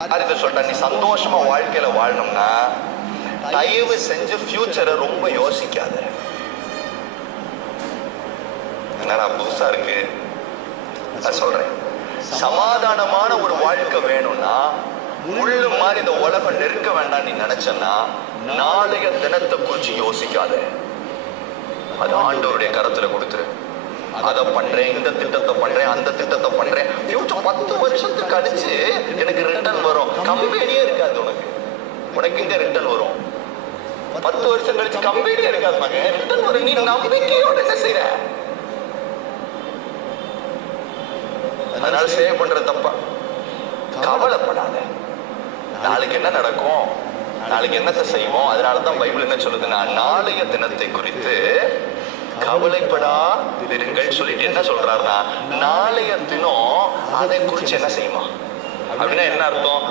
சொல்ற நீ சந்தோஷமா வாழ்க்கையில வாழணும்னா தயவு செஞ்சு ஃபியூச்சரை ரொம்ப யோசிக்காத. என்னடா புதுசா இருக்கு நான் சொல்றேன். சமாதானமான ஒரு வாழ்க்கை வேணும்னா முள்ளு மாதிரி இந்த உலகம் நெருக்க வேண்டாம் நீ நினைச்சன்னா நாளைய தினத்தை குறிச்சு யோசிக்காத. அது ஆண்டவருடைய கரத்துல கொடுத்துரு. அதை பண்றேன், இந்த திட்டத்தை பண்றேன், அந்த திட்டத்தை பண்றேன். 10 வருஷத்துக்கு கழிச்சு எனக்கு ரிட்டர்ன் வரும். கம்பெனியே இருக்காது உனக்கு. உனக்கு இங்க ரிட்டர்ன் வரும். 10 வருஷம் கழிச்சு கம்பெனியே இருக்காது மகன், ரிட்டர்ன் வரும். நீ நம்பிக்கையோட என்ன செய்யற? அதனால சேவ் பண்ற தப்பா கவலைப்படாத. நாளைக்கு என்ன நடக்கும், நாளைக்கு என்னத்தை செய்வோம். அதனாலதான் பைபிள் என்ன சொல்லுதுன்னா நாளைய தினத்தை குறித்து கவலைப்படாதீர்கள் சொல்லிட்டு என்ன சொல்றாருன்னா நாளைய தினம் அதை குறிச்சு என்ன செய்யுமா அப்படின்னா என்ன அர்த்தம்?